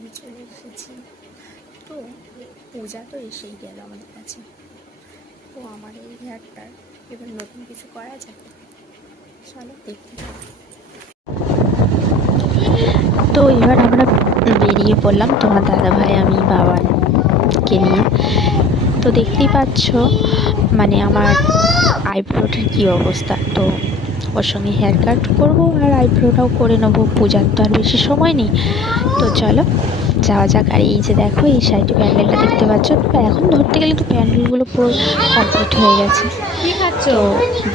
বাড়ি চলে এসেছি। তো পূজা তো এসেই গেল আমাদের কাছে। তো আমার এই হেয়ারটার এবার নতুন কিছু করা যাবে, চলো দেখতে হবে। তো এবার আমরা বেরিয়ে পড়লাম, তোমার দাদা ভাই, আমি, বাবাকে নিয়ে। তো দেখতেই পাচ্ছ মানে আমার আইব্রোটার কী অবস্থা। তো ওর সঙ্গে হেয়ার কাট করবো আর আইব্রোটাও করে নেবো, পূজার তো আর বেশি সময় নেই। তো চলো যাওয়া যাক। আর এই যে দেখো এই সাইডে প্যান্ডেলটা দেখতে পাচ্ছ। তো এখন ধরতে গেলে তো প্যান্ডেলগুলো পুরো কমপ্লিট হয়ে গেছে। তো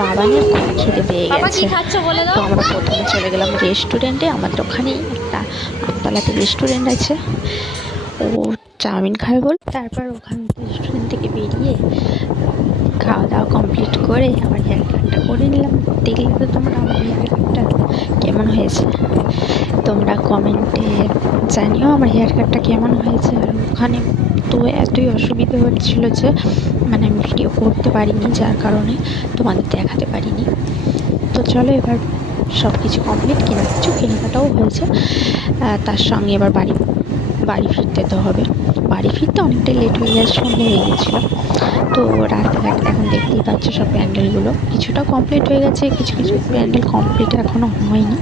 বাবা নিয়ে খুব খিদে পেয়ে গেছে। তো আমরা প্রথমে চলে গেলাম রেস্টুরেন্টে। আমাদের ওখানেই একটা আমতলাতে রেস্টুরেন্ট আছে, ও চাউমিন খাবে বল। তারপর ওখান রেস্টুরেন্ট থেকে বেরিয়ে খাওয়া দাওয়া কমপ্লিট করে আবার হেয়ার কাটটা করে নিলাম। দেখলে তো তোমরা আমার হেয়ার কাটটা কেমন হয়েছে, তোমরা কমেন্টে জানিও আমার হেয়ার কাটটা কেমন হয়েছে। আর ওখানে তো এতই অসুবিধা হচ্ছিলো যে মানে আমি ভিডিও করতে পারিনি, যার কারণে তোমাদের দেখাতে পারিনি। তো চলো এবার সব কিছু কমপ্লিট, কেনাকাটাও হয়েছে। তার সঙ্গে এবার বাড়ি ফিরতে তো হবে। বাড়ি ফিরতে অনেকটাই লেট হয়ে গেছে, সন্ধ্যে হয়ে গেছিলো। তো রাস্তাঘাট এখন দেখতেই পাচ্ছ সব প্যান্ডেলগুলো কিছুটা কমপ্লিট হয়ে গেছে, কিছু কিছু প্যান্ডেল কমপ্লিট এখনও হয়নি।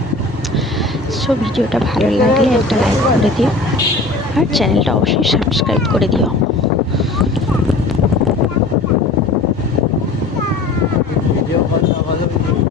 সো ভিডিওটা ভালো লাগলে একটা লাইক করে দিও আর চ্যানেলটা অবশ্যই সাবস্ক্রাইব করে দিও।